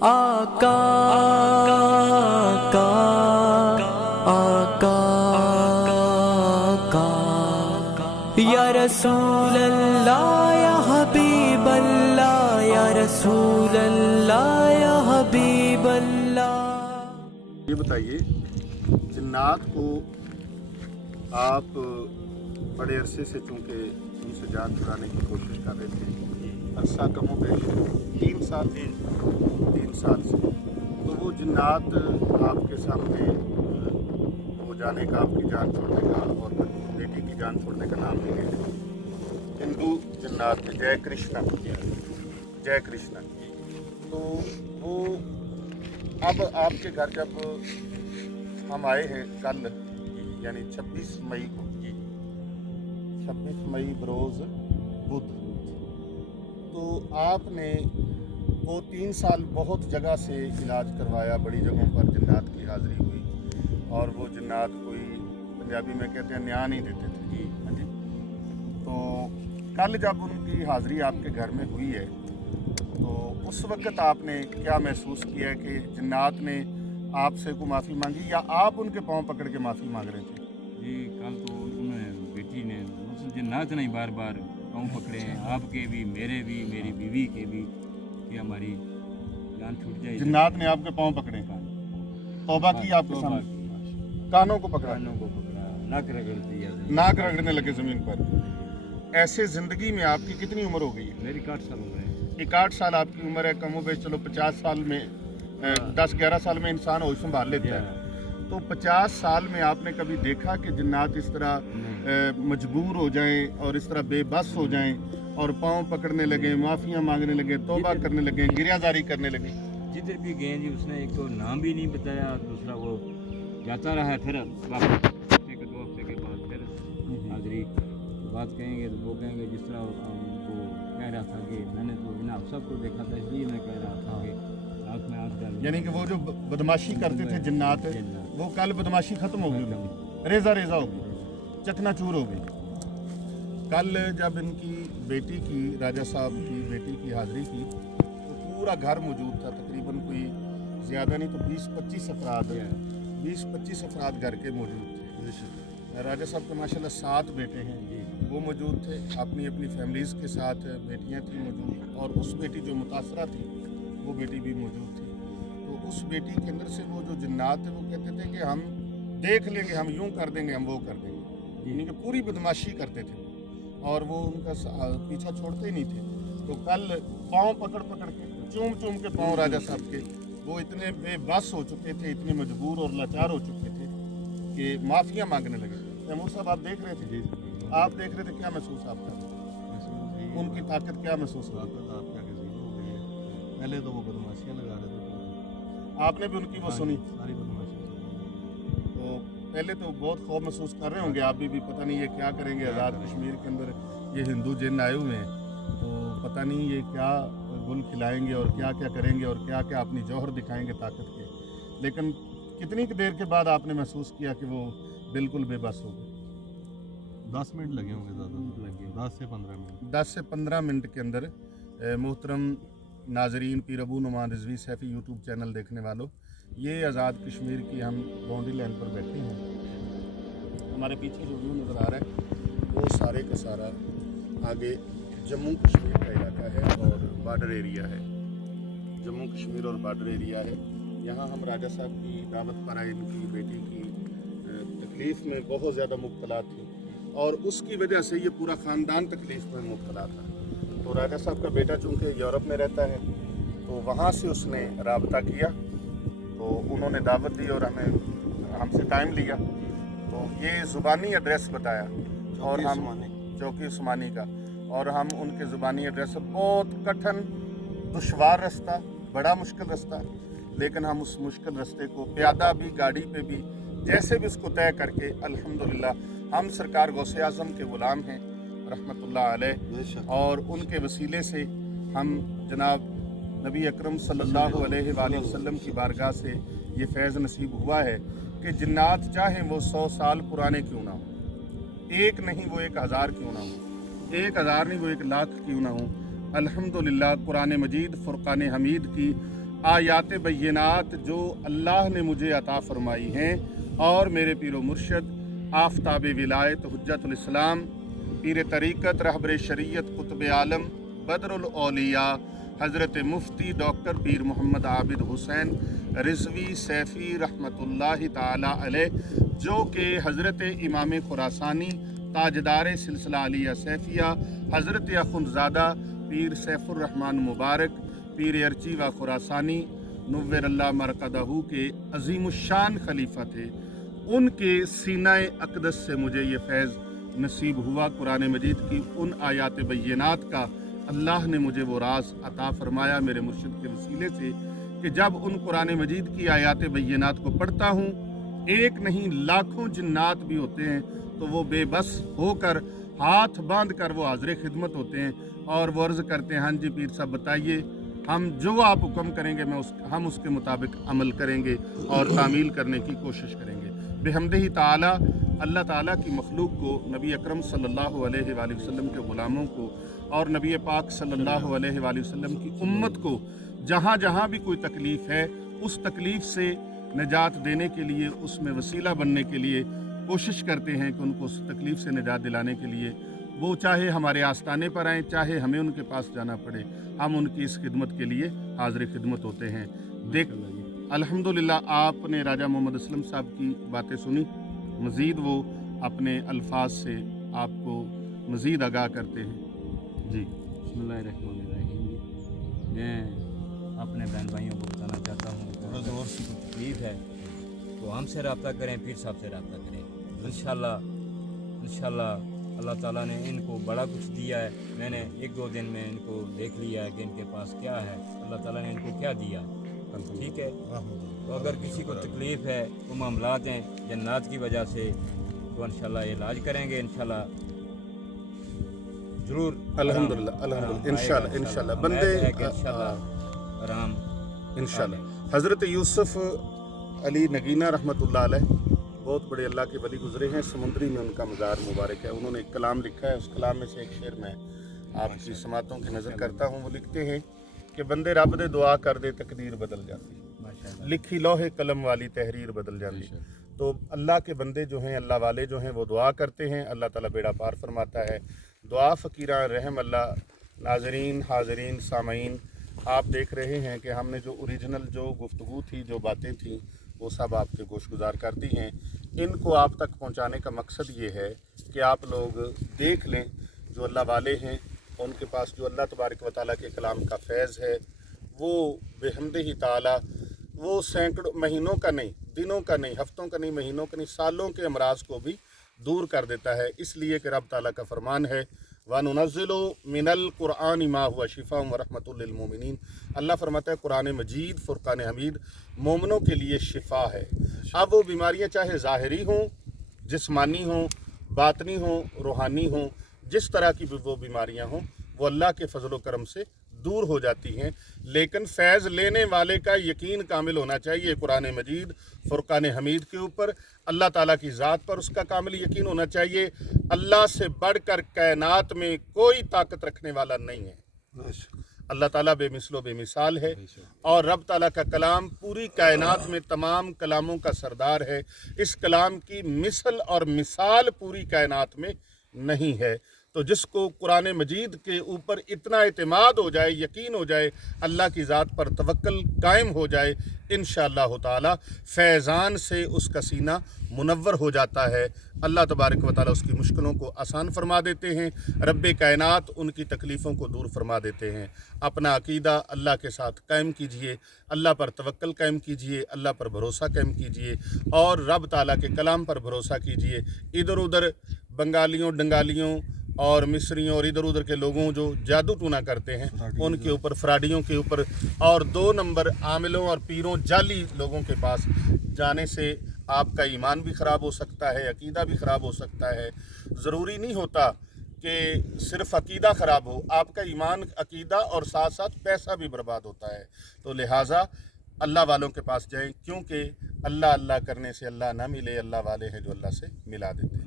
آقا آقا آقا یا رسول اللہ یا حبیب اللہ یا رسول اللہ یا حبیب اللہ۔ یہ بتائیے، جنات کو آپ بڑے عرصے سے چونکہ ان سے جان چھڑانے کی کوشش کر رہے تھے، عرصہ کم و بیش 3 سال سے، تو وہ جنات آپ کے سامنے وہ جانے کا، آپ کی جان چھوڑنے کا اور بیٹی کی جان چھوڑنے کا نام نہیں لیتے۔ ہندو جنات تھے، جے کرشنا۔ تو وہ اب آپ کے گھر جب ہم آئے ہیں کل، یعنی 26 مئی بروز بدھ، تو آپ نے وہ 3 سال بہت جگہ سے علاج کروایا، بڑی جگہوں پر جنات کی حاضری ہوئی، اور وہ جنات کوئی پنجابی میں کہتے ہیں نیا نہیں دیتے تھے۔ تو کل جب ان کی حاضری آپ کے گھر میں ہوئی ہے، تو اس وقت آپ نے کیا محسوس کیا کہ جنات نے آپ سے کوئی معافی مانگی یا آپ ان کے پاؤں پکڑ کے معافی مانگ رہے تھے؟ جی، کل تو انہوں نے بیٹی نے جنات نے بار بار پاؤں پکڑے ہیں، آپ کے بھی، میرے بھی، میری بیوی کے بھی، کہ ہماری جان چھوٹ جائے۔ جنات نے آپ کے پاؤں پکڑے، توبہ کی آپ کے سامنے، کانوں کو پکڑا، ناک رگڑ دیا، ناک رگڑنے لگے زمین پر۔ ایسے زندگی میں آپ کی کتنی عمر ہو گئی ہے؟ میری 61 سال ہو گئے۔ 61 سال آپ کی عمر ہے، کم و بیش چلو 50 سال میں 10-11 سال میں انسان ہوش سنبھال لیتا ہے۔ تو 50 سال میں آپ نے کبھی دیکھا کہ جنات اس طرح مجبور ہو جائیں اور اس طرح بے بس ہو جائیں اور پاؤں پکڑنے لگیں، معافیاں مانگنے لگیں، توبہ کرنے لگیں، گریہ زاری کرنے لگیں؟ جدھر بھی گئے جی، اس نے ایک تو نام بھی نہیں بتایا، دوسرا وہ جاتا رہا، پھر واپس ہفتے کے 2 ہفتے کے بعد پھر حاضری بات کہیں گے تو وہ کہیں گے جس طرح وہ کہہ رہا تھا کہ میں نے تو جناب سب کو دیکھا تھا، اس لیے میں کہہ رہا تھا کہ آنکھ میں آنکھ ڈال، یعنی کہ وہ جو بدماشی کرتے تھے جنات، وہ کل بدماشی ختم ہو گئی، ریزہ ہو گئی، چکنا چور ہو گئی۔ کل جب ان کی بیٹی کی، راجہ صاحب کی بیٹی کی حاضری کی تو پورا گھر موجود تھا، تقریباً کوئی زیادہ نہیں تو 20-25 افراد گھر کے موجود تھے۔ راجہ صاحب کے ماشاءاللہ 7 بیٹے ہیں، وہ موجود تھے، اپنی فیملیز کے ساتھ، بیٹیاں تھیں موجود، اور اس بیٹی جو متاثرہ تھی وہ بیٹی بھی موجود تھی۔ تو اس بیٹی کے اندر سے وہ جو جنات تھے وہ کہتے تھے کہ ہم دیکھ لیں گے، ہم یوں کر دیں گے، ہم وہ کر دیں گے، یعنی کہ پوری بدماشی کرتے تھے اور وہ ان کا پیچھا چھوڑتے ہی نہیں تھے۔ تو کل پاؤں پکڑ کے، چوم کے پاؤں راجہ صاحب کے، وہ اتنے بے بس ہو چکے تھے، اتنے مجبور اور لاچار ہو چکے تھے کہ معافیاں مانگنے لگے۔ تیمور صاحب آپ دیکھ رہے تھے، آپ دیکھ رہے تھے، کیا محسوس آپ کا؟ ان کی طاقت کیا محسوس ہو رہی؟ پہلے تو وہ بدماشیاں لگا رہے تھے، آپ نے بھی ان کی وہ سنی؟ ساری بدماشیاں۔ تو پہلے تو بہت خوف محسوس کر رہے ہوں گے آپ بھی، پتہ نہیں یہ کیا کریں گے، آزاد کشمیر کے اندر یہ ہندو جن آئے ہوئے ہیں، تو پتہ نہیں یہ کیا گل کھلائیں گے اور کیا کیا کریں گے اور کیا کیا اپنی جوہر دکھائیں گے طاقت کے۔ لیکن کتنی دیر کے بعد آپ نے محسوس کیا کہ وہ بالکل بے بس ہو گئے؟ 10 منٹ لگے ہوں گے، زیادہ لگے 10 سے 15 منٹ۔ 10 سے 15 منٹ کے اندر محترم ناظرین، پیر ابو نعمان رضوی سیفی یوٹیوب چینل دیکھنے والوں، یہ آزاد کشمیر کی ہم باؤنڈری لائن پر بیٹھے ہیں۔ ہمارے پیچھے جو ویو نظر آ رہا ہے وہ سارے کا سارا آگے جموں کشمیر کا علاقہ ہے اور بارڈر ایریا ہے، جموں کشمیر اور بارڈر ایریا ہے۔ یہاں ہم راجہ صاحب کی دعوت پر آئے، ان کی بیٹی کی تکلیف میں بہت زیادہ مبتلا تھی اور اس کی وجہ سے یہ پورا خاندان تکلیف میں مبتلا تھا۔ تو راجہ صاحب کا بیٹا چونکہ یورپ میں رہتا ہے، تو وہاں سے اس نے رابطہ کیا، تو انہوں نے دعوت دی اور ہم سے ٹائم لیا، تو یہ زبانی ایڈریس بتایا، اور ہم چوکی عثمانی کا، اور ہم ان کے زبانی ایڈریس، بہت کٹھن دشوار رستہ، بڑا مشکل رستہ، لیکن ہم اس مشکل رستے کو پیادہ بھی، گاڑی پہ بھی، جیسے بھی اس کو طے کر کے الحمدللہ ہم سرکار غوث اعظم کے غلام ہیں رحمۃ اللہ علیہ، اور ان کے وسیلے سے ہم جناب نبی اکرم صلی اللہ علیہ وآلہ وسلم کی بارگاہ سے یہ فیض نصیب ہوا ہے کہ جنات چاہیں وہ 100 سال پرانے کیوں نہ ہوں، ایک نہیں وہ 1000 کیوں نہ ہوں، 1000 نہیں وہ 1,00,000 کیوں نہ ہوں، الحمدللہ قرآن مجید فرقان حمید کی आयात बैयनात जो अल्लाह ने मुझे अता फरमाई हैं और मेरे पीरो मुर्शद आफ्ताब विलायत हुज्जतुल इस्लाम पीर तरीक़त रहबर शरीयत कुतुब आलम बदरुल औलिया हज़रत मुफ्ती डॉक्टर पीर मोहम्मद आबिद हुसैन रिज़वी सैफ़ी रहमतुल्लाहि ताला अलैह जो कि हज़रत इमाम खुरासानी ताजदार सिलसिला अलिया सैफिया हज़रत अखुंज़ादा पीर सैफुर रहमान मुबारक पीर अर्ची व खुरासानी नव्वर अल्लाह मरकदहू के अज़ीमुश्शान खलीफा थे, उनके सीनाए अक़दस से मुझे ये फैज़ नसीब हुआ। कुरान मजीद की उन आयात बैयनात का अल्लाह ने मुझे वो राज अता फरमाया मेरे मुर्शिद के वसीले से कि जब उन कुरान मजीद की आयात बैयनात को पढ़ता हूँ, एक नहीं लाखों जिन्नात भी होते हैं तो वो बेबस होकर हाथ बांध कर वो हाज़िर खिदमत होते हैं और वो अर्ज़ करते हैं, हाँ जी पीर साहब बताइए, हम जो आप हुक्म करेंगे हम उसके मुताबिक अमल करेंगे और तामील करने की कोशिश करेंगे। बेहमदिही ताला अल्लाह ताला की मखलूक को, नबी अकरम सल्लल्लाहु अलैहि वसल्लम के ग़ुलामों को और नबी पाक सल्लल्लाहु अलैहि वसल्लम की उम्मत को जहाँ जहाँ भी कोई तकलीफ़ है उस तकलीफ़ से निजात देने के लिए, उसमें वसीला बनने के लिए कोशिश करते हैं कि उनको उस तकलीफ़ से निजात दिलाने के लिए वो चाहे हमारे आस्ताने पर आएँ, चाहे हमें उनके पास जाना पड़े, हम उनकी इस खिदमत के लिए हाज़िर खिदमत होते हैं। देख अल्हम्दुलिल्लाह आपने राजा मोहम्मद असलम साहब की बातें सुनी, मज़ीद वो अपने अल्फाज से आपको मज़ीद आगाह करते हैं। जी बिस्मिल्लाहिर्रहमानिर्रहीम। मैं अपने बहन भाइयों को बताना चाहता हूँ, थोड़ा जोर से तकलीफ़ है तो हमसे रब्ता करें, पीर साहब से रब्ता करें। इंशाल्लाह अल्लाह ताला ने इनको बड़ा कुछ दिया है। मैंने एक दो दिन में इनको देख लिया है कि इनके पास क्या है, अल्लाह ताला ने इनको क्या दिया, ठीक है। तो अगर किसी को तकलीफ़ है, वो मामलात हैं जन्नात की वजह से, तो इंशाल्लाह इलाज करेंगे, इंशाल्लाह ज़रूर अल्हम्दुलिल्लाह इंशाल्लाह बंदे आराम इंशाल्लाह। हज़रत यूसुफ अली नगीना रहमतुल्लाह अलैह बहुत बड़े अल्लाह के वली गुजरे हैं, समुंदरी में उनका मज़ार मुबारक है। उन्होंने एक कलाम लिखा है, उस कलाम में से एक शेर मैं आपकी समातों की नज़र करता हूँ। वो लिखते हैं कि बंदे रब दे दुआ कर दे तकदीर बदल जाती, लिखी लोहे कलम वाली तहरीर बदल जाती। तो अल्लाह के बंदे जो हैं, अल्लाह वाले जो हैं, वो दुआ करते हैं, अल्लाह ताला बेड़ा पार फरमाता है। दुआ फ़कीरा रहम अल्लाह। नाज़रीन, हाज़रीन, सामईन, आप देख रहे हैं कि हमने जो ओरिजिनल जो गुफ्तगू थी, जो बातें थी, वो सब आपके गोशगुजार कर दी हैं। इनको आप तक पहुंचाने का मकसद ये है कि आप लोग देख लें जो अल्लाह वाले हैं, उनके पास जो अल्लाह तबारक व तआला के कलाम का फैज़ है वो बेहमदिही ताला वो सैकड़ों महीनों का नहीं, दिनों का नहीं, हफ्तों का नहीं, महीनों का नहीं, सालों के अमराज को भी दूर कर देता है। इसलिए कि रब ताला का फरमान है वनुनज़्ज़िलु मिनल कुरआन मा हुवा शिफ़ा व रहमतुल लिल मोमिनीन। अल्लाह फरमाता है कुरान मजीद फ़ुरक़ान हमीद मोमिनों के लिए शिफ़ा है। अब वो बीमारियाँ चाहे ज़ाहिरी हों, जिस्मानी हों, बातनी हों, रूहानी हों, जिस तरह की भी वो बीमारियाँ हों, वो अल्लाह के फजल व करम से दूर हो जाती हैं। लेकिन फैज़ लेने वाले का यकीन कामिल होना चाहिए कुरान मजीद फ़ुरक़ान हमीद के ऊपर, अल्लाह ताला की ज़ात पर उसका कामिल यकीन होना चाहिए। अल्लाह से बढ़कर कायनात में कोई ताकत रखने वाला नहीं है। अल्लाह ताला बेमिसलो बेमिसाल है और रब ताला का कलाम पूरी कायनात में तमाम कलामों का सरदार है। इस कलाम की मिसल और मिसाल पूरी कायनात में नहीं है। तो जिसको कुरान मजीद के ऊपर इतना एतमाद हो जाए, यकीन हो जाए, अल्लाह की ज़ात पर तवक्ल कायम हो जाए, इंशाअल्लाह ताला फैज़ान से उसका सीना मुनव्वर हो जाता है। अल्लाह तबारक व तआला उसकी मुश्किलों को आसान फरमा देते हैं, रब्बे कायनात उनकी तकलीफ़ों को दूर फरमा देते हैं। अपना अकीदा अल्लाह के साथ कायम कीजिए, अल्लाह पर तवक्ल कायम कीजिए, अल्लाह पर भरोसा कायम कीजिए और रब ताला के कलाम पर भरोसा कीजिए। इधर उधर बंगालियों, डंगालियों और मिस्रियों और इधर उधर के लोगों जो जादू टूना करते हैं, उनके ऊपर, फ्राडियों के ऊपर और 2 नंबर आमिलों और पीरों, जाली लोगों के पास जाने से आपका ईमान भी ख़राब हो सकता है, अकीदा भी ख़राब हो सकता है। ज़रूरी नहीं होता कि सिर्फ़ अकीदा ख़राब हो, आपका ईमान, अकीदा और साथ साथ पैसा भी बर्बाद होता है। तो लिहाजा अल्लाह वालों के पास जाएं, क्योंकि अल्लाह अल्लाह करने से अल्लाह ना मिले, अल्लाह वाले हैं जो अल्लाह से मिला देते हैं।